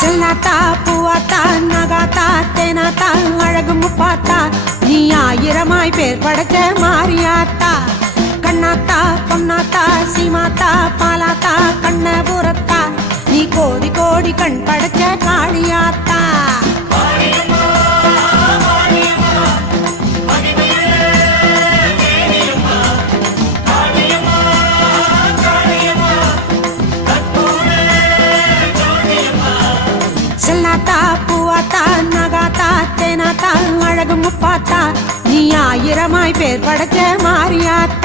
செல்லாத்தா பூவாத்தா நகாத்தா தேனாத்தா அழகு முப்பாத்தா நீ ஆயிரமாய் பேர் படைச்ச மாரியாத்தா. கண்ணாத்தா பொன்னாத்தா சீமாத்தா பாலாத்தா கண்ணபுரத்தா நீ கோடி கோடி கண் படைச்ச காளியாத்தா. செல்லாத்தா பூவாத்தா நகாத்தா தேனாத்தா அழகு முப்பாத்தா. நீ ஆயிரமாய் பேர் படைச்ச மாறியாத்தா